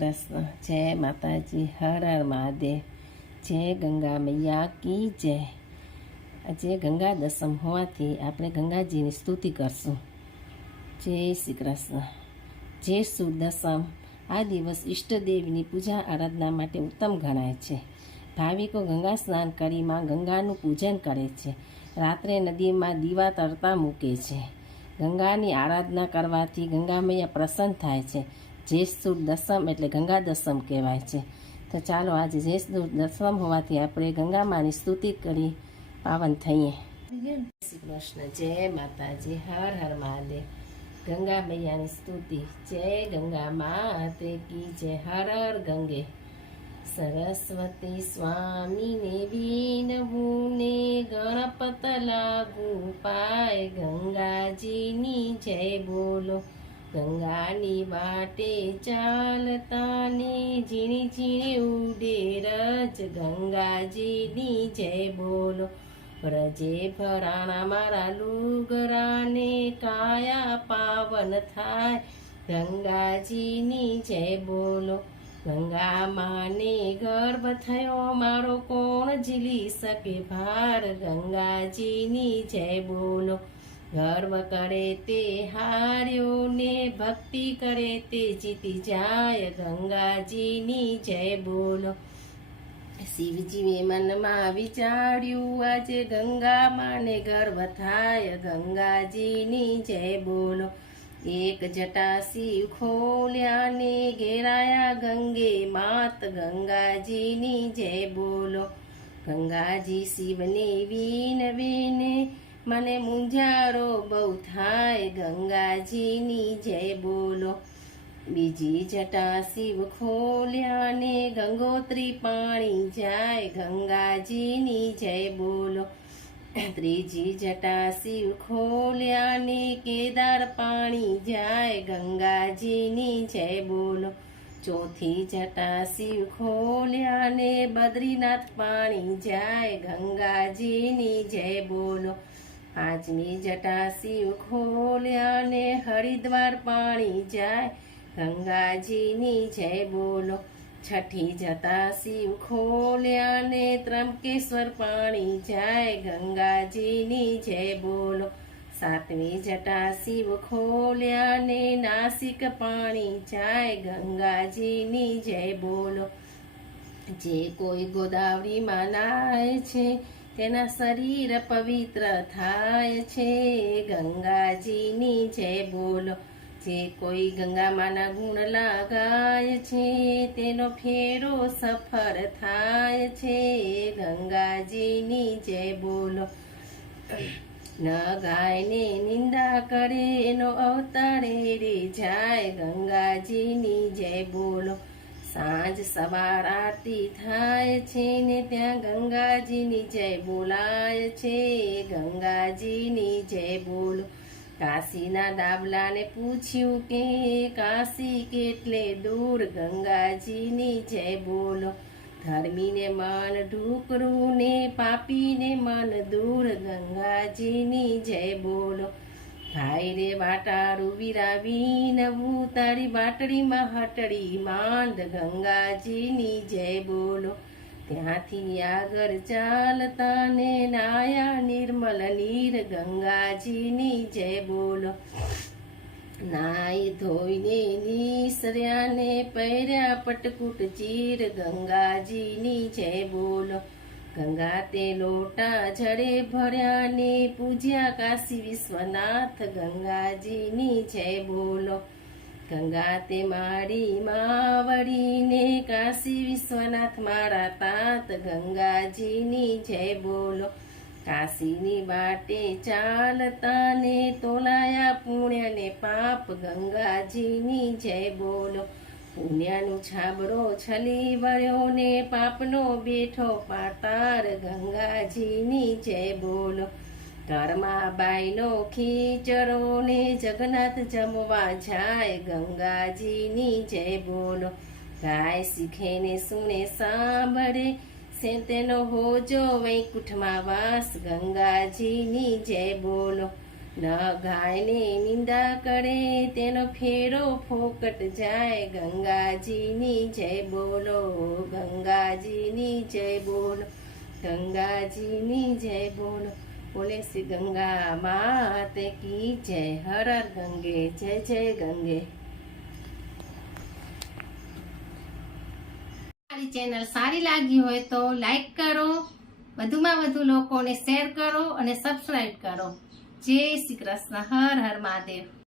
કૃષ્ણ। જય માતાજી। હર હર મહાદેવ। જય ગંગા મૈયા કી જય। આજે ગંગા દસમ હોવાથી આપણે ગંગાજીની સ્તુતિ કરશું। જય શ્રી કૃષ્ણ। જય સુદ દસમ આ દિવસ ઈષ્ટદેવની પૂજા આરાધના માટે ઉત્તમ ગણાય છે। ભાવિકો ગંગા સ્નાન કરી માં ગંગાનું પૂજન કરે છે। રાત્રે નદીમાં દીવા તરતા મૂકે છે। ગંગાની આરાધના કરવાથી ગંગા મૈયા પ્રસન્ન થાય છે। જય સુદ દસમ એટલે ગંગા દસમ કહેવાય છે। તો ચાલો આજે જય સુદ દસમ હોવાથી આપણે ગંગા માની સ્તુતિ કરી પાવન થઈએ। શ્રી કૃષ્ણ। જય માતાજી। હર હર મહાદેવ। ગંગા મૈયાની સ્તુતિ। જય ગંગા માતે કી જય। હર હર ગંગે। સરસ્વતી સ્વામીને વિનવું ને ગણપત લાગુ પાય। ગંગાજીની જય બોલો। ગંગાની વાટે ચાલતા ને ઝીણી ઝીણી ઉડે રજ। ગંગાજીની જય બોલો। વ્રજે ભરાણા મારા લુગરાને કાયા પાવન થાય। ગંગાજીની જય બોલો। ગંગા માને ગર્ભ થયો મારો કોણ ઝીલી શકે ભાર। ગંગાજીની જય બોલો। ગર્વ કરે તે હાર્યો ને ભક્તિ કરે તે જીતી જાય। ગંગાજીની જય બોલો। શિવજીએ મનમાં વિચાર્યું આજે ગંગા માને ગર્વ થાય। ગંગાજીની જય બોલો। એક જટા શિવ ખોલ્યા ને ઘેરાયા ગંગે માત। ગંગાજીની જય બોલો। ગંગાજી શિવને વિનવે ને મને મૂંઝારો બહુ થાય। ગંગાજીની જય બોલો। બીજી જટા શિવ ખોલ્યા ને ગંગોત્રી પાણી જાય। ગંગાજીની જય બોલો। ત્રીજી જટા શિવ ખોલ્યા ને કેદાર પાણી જાય। ગંગાજીની જય બોલો। ચોથી જટા શિવ ખોલ્યા ને બદ્રીનાથ પાણી જાય। ગંગાજીની જય બોલો। પાંચમી જટા શિવ ખોલ્યા ને હરિદ્વાર પાણી જાય। ગંગાજીની જય બોલો। છઠ્ઠી જટા શિવ ખોલ્યા ને ત્રંબકેશ્વર પાણી જાય। ગંગાજીની જય બોલો। સાતમી જટા શિવ ખોલ્યા ને નાસિક પાણી જાય। ગંગાજીની જય બોલો। જે કોઈ ગોદાવરીમાં નાય છે તેના શરીર પવિત્ર થાય છે। ગંગાજીની જય બોલો। જે કોઈ ગંગા માના ગુણ લાગાય છે તેનો ફેરો સફળ થાય છે। ગંગાજીની જય બોલો। ન ગાયને નિંદા કરે એનો અવતારે રે જાય। ગંગાજીની જય બોલો। સાંજ સવાર આરતી થાય છે ને ત્યાં ગંગાજીની જય બોલાય છે। ગંગાજીની જય બોલો। કાશીના ડાબલાને પૂછ્યું કે કાશી કેટલે દૂર। ગંગાજીની જય બોલો। ધર્મીને મન ઢુકરું ને પાપીને મન દૂર। ગંગાજીની જય બોલો। ભાઈ રે વાટારું વિરાવીનવું તારી વાટડીમાં હટડી માંડ। ગંગાજીની જય બોલો। ત્યાંથી આગળ ચાલતા ને નાયા નિર્મલ નીર। ગંગાજીની જય બોલો। નાઈ ધોઈને નીસર્યા ને પહેર્યા પટકૂટ ચીર। ગંગાજીની જય બોલો। ગંગા તે લોટા જડે ભર્યા ને પૂજ્યા કાશી વિશ્વનાથ। ગંગાજીની જય બોલો। ગંગા તે મારી માવડીને કાશી વિશ્વનાથ મારા તાત। ગંગાજીની જય બોલો। કાશીની વાટે ચાલતા ને તોલાયા પુણ્ય ને પાપ। ગંગાજીની જય બોલો। પુણ્યનું છાબરો છલી વળ્યો ને પાપનો બેઠો પાતાર। ગંગાજીની જય બોલો। ઘરમાં બાઈનો ખીચડો ને જગન્નાથ જમવા જાય। ગંગાજીની જય બોલો। ગાય શીખે ને સુને સાંભળે છે તેનો હોજો વૈકુંઠમાં વાસ। ગંગાજીની જય બોલો। ન ગાયને નિંદા કરે તેનો ફેરો ફોકટ જાય. ગંગાજીની જય બોલો, ગંગાજીની જય બોલો, ગંગાજીની જય બોલો. બોલે શ્રી ગંગા માત કી જય. હર હર ગંગે, જય જય ગંગે. મારી ચેનલ સારી લાગી હોય તો લાઈક કરો, વધુમાં વધુ લોકોને શેર કરો અને સબસ્ક્રાઇબ કરો. જય શ્રી કૃષ્ણ. હર હર મહાદેવ.